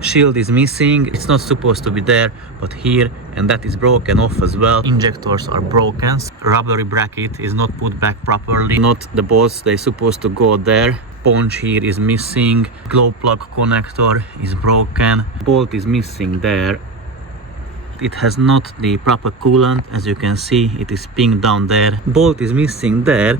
shield is missing. It's not supposed to be there, but here, and that is broken off as well. Injectors are broken. Rubbery bracket is not put back properly. Not the bolts, they're supposed to go there. Sponge here is missing. Glow plug connector is broken. Bolt is missing there. It has not the proper coolant, as you can see, it is pinned down there. Bolt is missing there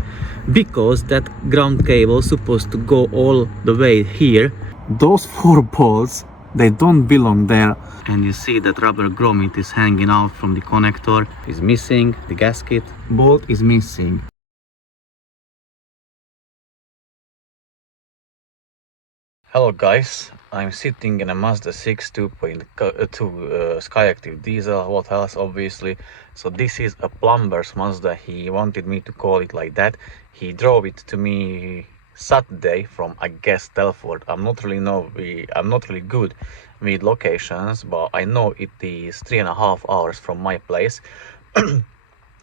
because that ground cable is supposed to go all the way here. Those 4 bolts, they don't belong there. And you see that rubber grommet is hanging out from the connector. Is missing the gasket. Bolt is missing. Hello guys, I'm sitting in a Mazda 6 2.2 Skyactiv diesel, what else obviously. So this is a plumber's Mazda, he wanted me to call it like that. He drove it to me Saturday from, I guess, Telford. I'm not really good with locations, but I know it is 3.5 hours from my place.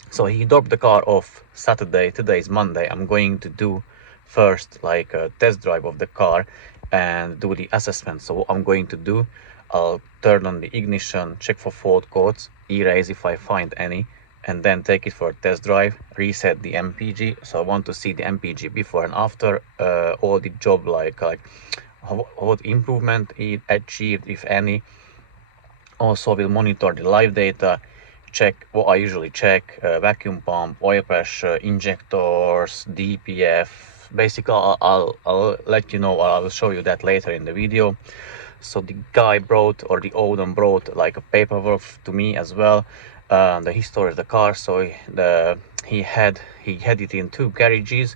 So he dropped the car off Saturday, today is Monday. I'm going to do first like a test drive of the car and do the assessment. So what I'm going to do, I'll turn on the ignition, check for fault codes, erase if I find any, and then take it for a test drive, reset the MPG. So I want to see the MPG before and after all the job, like what improvement it achieved, if any. Also we'll monitor the live data, check what I usually check, vacuum pump, oil pressure, injectors, DPF. Basically I'll let you know, or I will show you that later in the video. So the guy brought, or the owner brought, like a paperwork to me as well, the history of the car. So he had it in 2 garages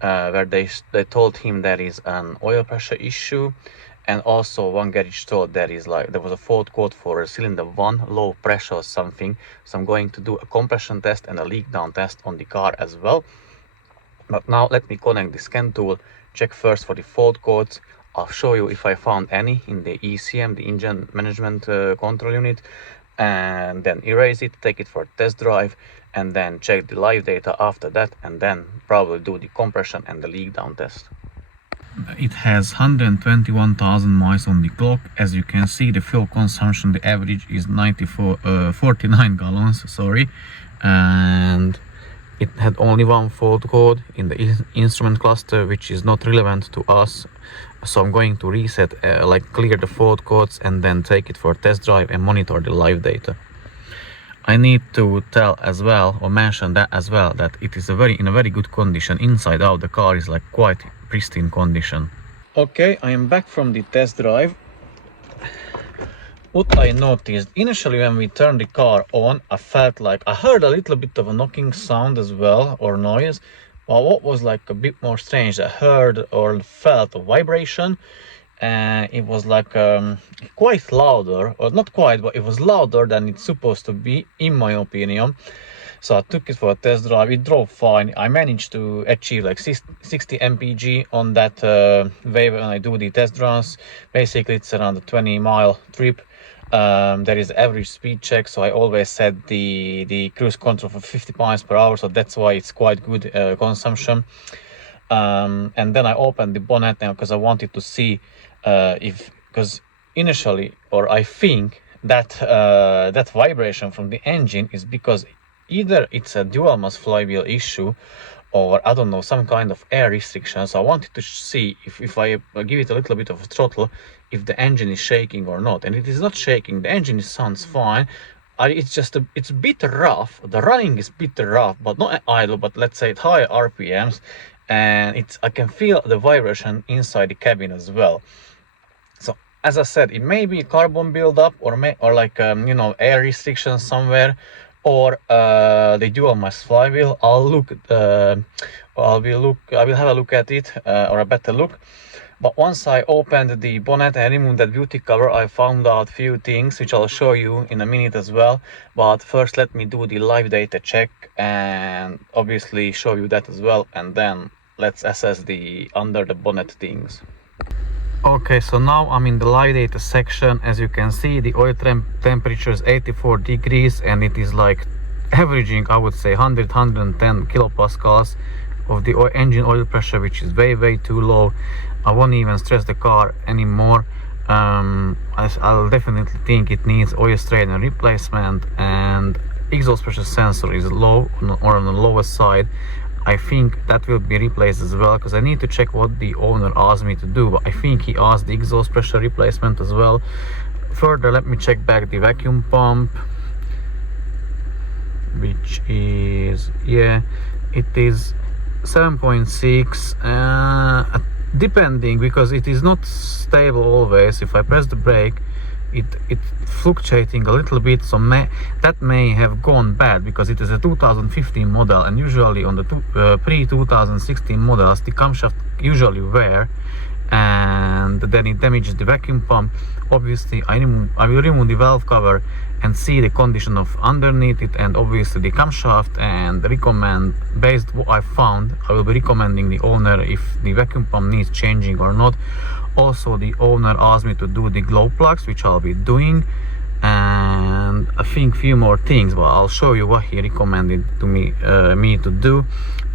where they told him there is an oil pressure issue, and also one garage told there was a fault code for a cylinder 1, low pressure or something. So I'm going to do a compression test and a leak down test on the car as well. But now let me connect the scan tool, check first for the fault codes. I'll show you if I found any in the ECM, the engine management control unit, and then erase it, take it for a test drive, and then check the live data after that, and then probably do the compression and the leak down test. It has 121,000 miles on the clock. As you can see, the fuel consumption, the average is 49 gallons, sorry, and it had only 1 fault code in the instrument cluster, which is not relevant to us. So I'm going to reset, clear the fault codes, and then take it for a test drive and monitor the live data. I need to tell as well, or mention that as well, that it is in a very good condition. Inside out the car is like quite pristine condition. Okay, I am back from the test drive. What I noticed initially when we turned the car on, I felt like I heard a little bit of a knocking sound as well, or noise. But what was like a bit more strange, I heard or felt a vibration, and it was like quite louder, or not quite, but it was louder than it's supposed to be, in my opinion. So I took it for a test drive. It drove fine. I managed to achieve like 60 mpg on that way when I do the test runs. Basically it's around a 20-mile trip. There is average speed check, so I always set the cruise control for 50 miles per hour, so that's why it's quite good consumption. And then I opened the bonnet now because I wanted to see because initially, or I think that that vibration from the engine is because either it's a dual mass flywheel issue, or I don't know, some kind of air restriction. So I wanted to see if I give it a little bit of a throttle, if the engine is shaking or not. And it is not shaking, the engine sounds fine. It's just it's a bit rough, the running is a bit rough, but not idle, but let's say at higher RPMs, and I can feel the vibration inside the cabin as well. So as I said, it may be carbon buildup, or like you know, air restriction somewhere, or the dual mass flywheel. I will have a look at it, or a better look. But once I opened the bonnet and removed that beauty cover, I found out a few things which I'll show you in a minute as well. But first let me do the live data check and obviously show you that as well, and then let's assess the under the bonnet things. Okay, so now I'm in the live data section. As you can see, the oil temperature is 84 degrees, and it is like averaging, I would say, 110 kilopascals of the engine oil pressure, which is way too low. I won't even stress the car anymore. I'll definitely think it needs oil strainer replacement, and exhaust pressure sensor is low or on the lowest side. I think that will be replaced as well, because I need to check what the owner asked me to do, but I think he asked the exhaust pressure replacement as well. Further, let me check back the vacuum pump, which is, yeah, it is 7.6, depending, because it is not stable always. If I press the brake, it fluctuating a little bit, so that may have gone bad, because it is a 2015 model, and usually on the pre-2016 models the camshaft usually wear, and then it damages the vacuum pump. Obviously I will remove the valve cover and see the condition of underneath it, and obviously the camshaft, and recommend, based what I found, I will be recommending the owner if the vacuum pump needs changing or not. Also, the owner asked me to do the glow plugs, which I'll be doing, and I think few more things, but I'll show you what he recommended to me to do.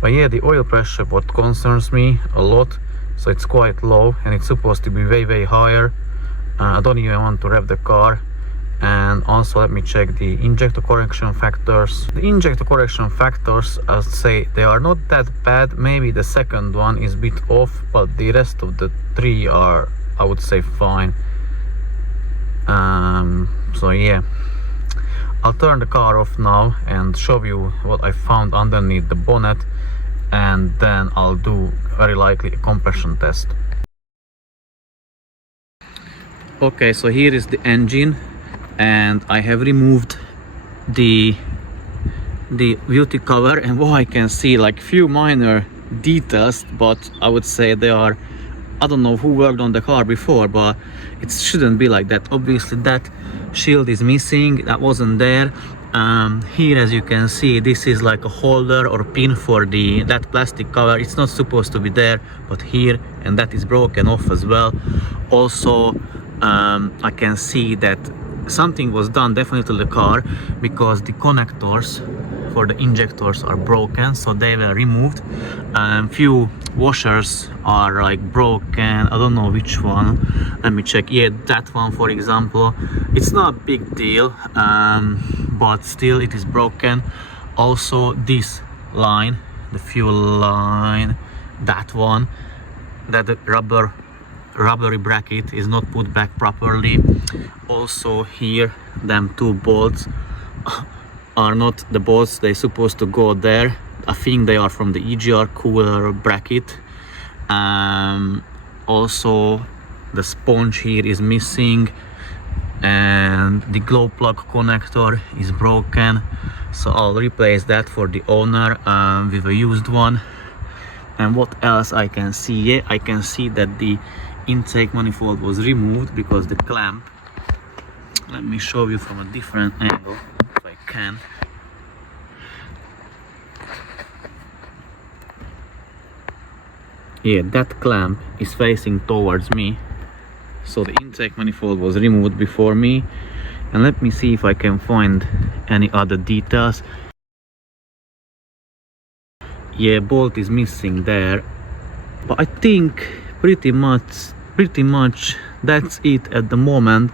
But yeah, the oil pressure what concerns me a lot, so it's quite low, and it's supposed to be way higher. I don't even want to rev the car. And also let me check the injector correction factors. The injector correction factors, I'd say they are not that bad. Maybe the second one is a bit off, but the rest of the three are, I would say, fine. So yeah, I'll turn the car off now and show you what I found underneath the bonnet, and then I'll do very likely a compression test. Okay, so here is the engine, and I have removed the beauty cover, and what I can see, like few minor details, but I would say they are, I don't know who worked on the car before, but it shouldn't be like that. Obviously that shield is missing, that wasn't there. Here, as you can see, this is like a holder or pin for that plastic cover. It's not supposed to be there, but here, and that is broken off as well. Also, I can see that something was done definitely to the car, because the connectors for the injectors are broken, so they were removed. Few washers are like broken, I don't know which one, let me check. Yeah, that one for example, it's not a big deal, but still it is broken. Also this line, the fuel line, that one, that the rubbery bracket is not put back properly. Also here, them two bolts are not the bolts they supposed to go there. I think they are from the EGR cooler bracket. Also the sponge here is missing, and the glow plug connector is broken, so I'll replace that for the owner with a used one. And what else I can see? Yeah, I can see that the intake manifold was removed, because the clamp, let me show you from a different angle if I can. Yeah, that clamp is facing towards me, so the intake manifold was removed before me. And let me see if I can find any other details. Yeah, bolt is missing there, but I think pretty much that's it at the moment.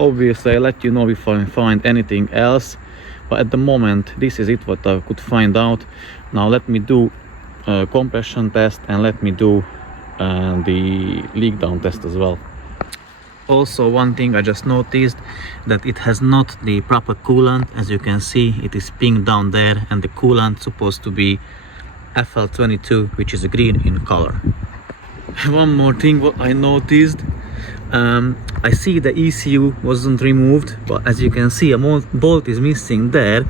Obviously I'll let you know if I find anything else, but at the moment this is it what I could find out. Now let me do a compression test, and let me do the leak down test as well. Also, one thing I just noticed, that it has not the proper coolant. As you can see, it is pink down there, and the coolant supposed to be FL22, which is green in color. One more thing what I noticed, I see the ECU wasn't removed, but as you can see, a bolt is missing there,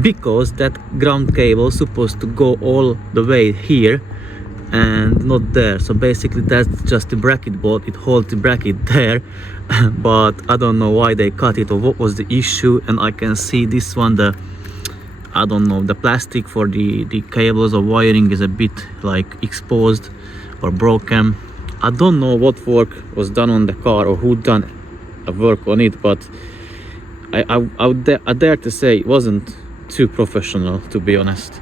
because that ground cable is supposed to go all the way here and not there. So basically that's just the bracket bolt, it holds the bracket there. But I don't know why they cut it or what was the issue. And I can see this one, I don't know, the plastic for the cables or wiring is a bit like exposed or broken. I don't know what work was done on the car or who done a work on it, but I dare to say it wasn't too professional, to be honest.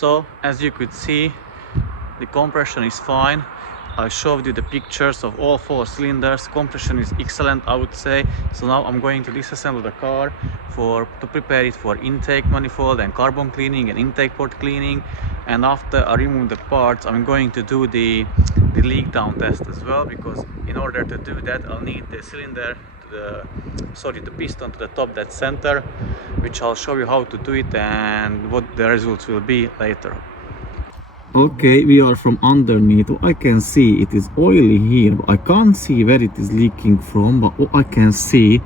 So as you could see, the compression is fine. I showed you the pictures of all 4 cylinders. Compression is excellent, I would say. So now I'm going to disassemble the car to prepare it for intake manifold and carbon cleaning and intake port cleaning. And after I remove the parts, I'm going to do the leak down test as well, because in order to do that I'll need the cylinder the piston to the top, that center, which I'll show you how to do it and what the results will be later. Okay, we are from underneath. I can see it is oily here, but I can't see where it is leaking from. But what I can see,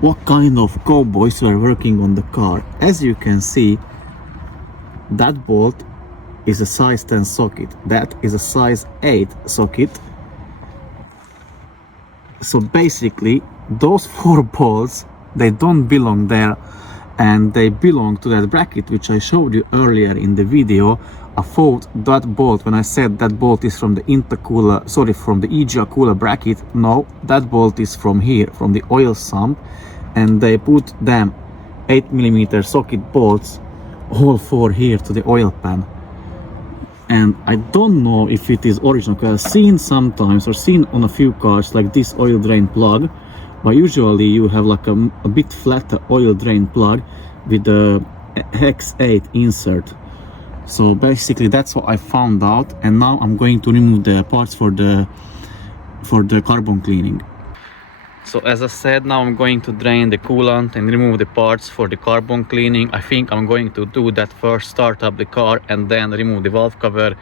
what kind of cowboys were working on the car. As you can see, that bolt is a size 10 socket. That is a size 8 socket. So basically, those 4 bolts, they don't belong there. And they belong to that bracket which I showed you earlier in the video. I thought that bolt, when I said that bolt is from the intercooler, sorry, from the EGR cooler bracket, no, that bolt is from here, from the oil sump, and they put them 8mm socket bolts, all 4 here to the oil pan. And I don't know if it is original, because I've seen sometimes, or seen on a few cars like this oil drain plug. But usually you have like a bit flatter oil drain plug with the X8 insert. So basically that's what I found out, and now I'm going to remove the parts for the carbon cleaning. So as I said, now I'm going to drain the coolant and remove the parts for the carbon cleaning. I think I'm going to do that first, start up the car, and then remove the valve cover,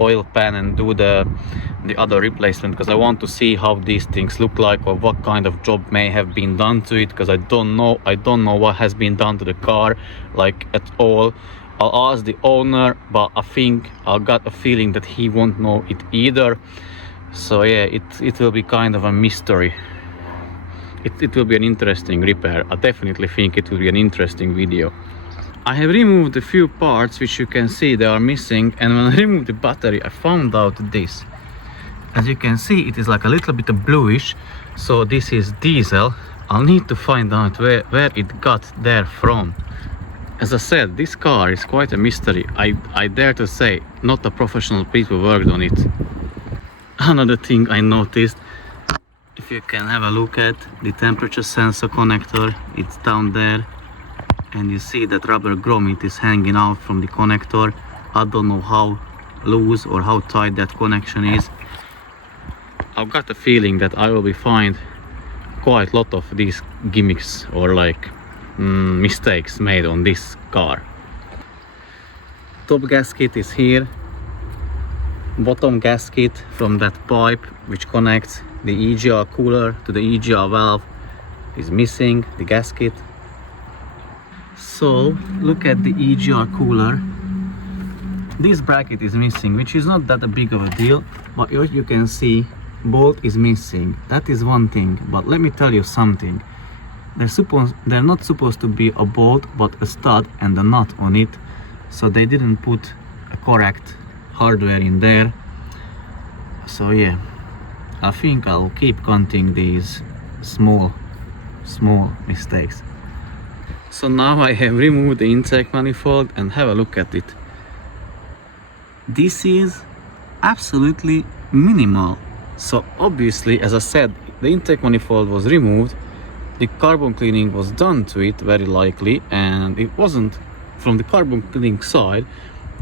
oil pan, and do the other replacement, because I want to see how these things look like, or what kind of job may have been done to it, because I don't know what has been done to the car, like, at all. I'll ask the owner, but I think I got a feeling that he won't know it either. So yeah, it will be kind of a mystery. It will be an interesting repair. I definitely think it will be an interesting video. I have removed a few parts which you can see they are missing, and when I removed the battery I found out this. As you can see, it is like a little bit of bluish, so this is diesel. I'll need to find out where it got there from. As I said, this car is quite a mystery. I dare to say not a professional people worked on it. Another thing I noticed, if you can have a look at the temperature sensor connector, it's down there, and you see that rubber grommet is hanging out from the connector. I don't know how loose or how tight that connection is. I've got a feeling that I will be find quite a lot of these gimmicks or like mistakes made on this car. Top gasket is here. Bottom gasket from that pipe which connects the EGR cooler to the EGR valve is missing, the gasket. So look at the EGR cooler. This bracket is missing, which is not that big of a deal, but you can see bolt is missing. That is one thing, but let me tell you something. They're not supposed to be a bolt, but a stud and a nut on it, so they didn't put a correct hardware in there. So yeah, I think I'll keep counting these small mistakes. So now I have removed the intake manifold and have a look at it. This is absolutely minimal. So obviously, as I said, the intake manifold was removed, the carbon cleaning was done to it very likely, and it wasn't, from the carbon cleaning side,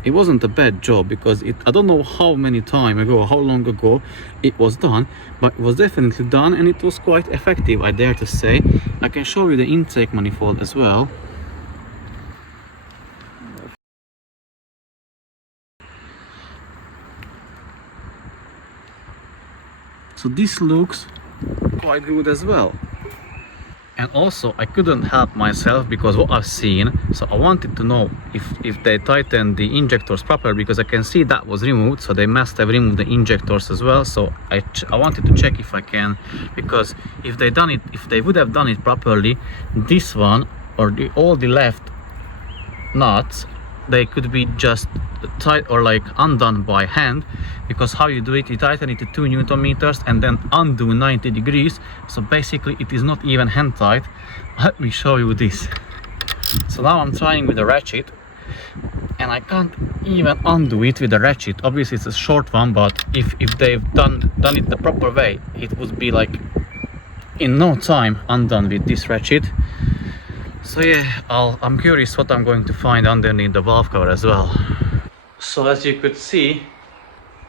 it wasn't a bad job, because I don't know how long ago it was done, but it was definitely done, and it was quite effective, I dare to say. I can show you the intake manifold as well. So this looks quite good as well. And also I couldn't help myself, because what I've seen, so I wanted to know if they tightened the injectors properly, because I can see that was removed, so they must have removed the injectors as well. So I wanted to check if I can, because if they would have done it properly, this one or all the left nuts, they could be just tight or like undone by hand, because how you do it, you tighten it to 2 Newton meters and then undo 90 degrees. So basically it is not even hand tight. Let me show you this. So now I'm trying with a ratchet. and I can't even undo it with a ratchet. Obviously it's a short one, but if they've done it the proper way, it would be like in no time undone with this ratchet. So yeah, I'm curious what I'm going to find underneath the valve cover as well. So as you could see,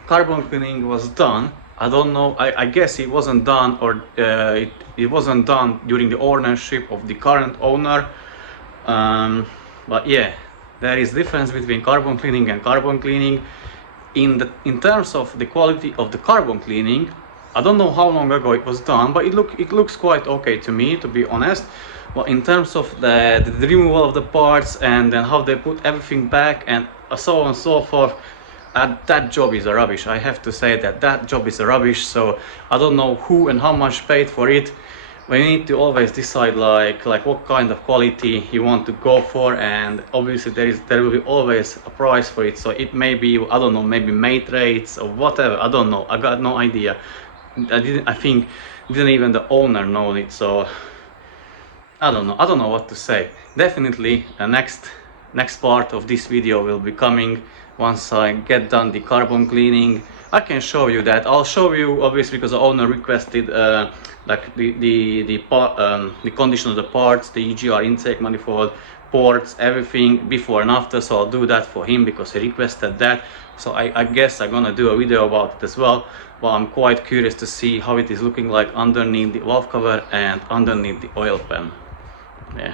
carbon cleaning was done. I don't know, I guess it wasn't done, or it wasn't done during the ownership of the current owner. But yeah, there is difference between carbon cleaning and carbon cleaning. In terms of the quality of the carbon cleaning, I don't know how long ago it was done, but it looks quite okay to me, to be honest. Well, in terms of the removal of the parts and then how they put everything back and so on and so forth, that job is a rubbish. I have to say that job is a rubbish. So I don't know who and how much paid for it. We need to always decide like what kind of quality you want to go for, and obviously there will be always a price for it. So it may be, I don't know, maybe mate rates or whatever. I don't know. I got no idea. I think didn't even the owner know it. So I don't know what to say. Definitely the next part of this video will be coming once I get done the carbon cleaning. I can show you that. I'll show you, obviously, because the owner requested like the condition of the parts, the EGR intake manifold, ports, everything before and after. So I'll do that for him because he requested that. So I guess I'm gonna do a video about it as well. But I'm quite curious to see how it is looking like underneath the valve cover and underneath the oil pan. Yeah.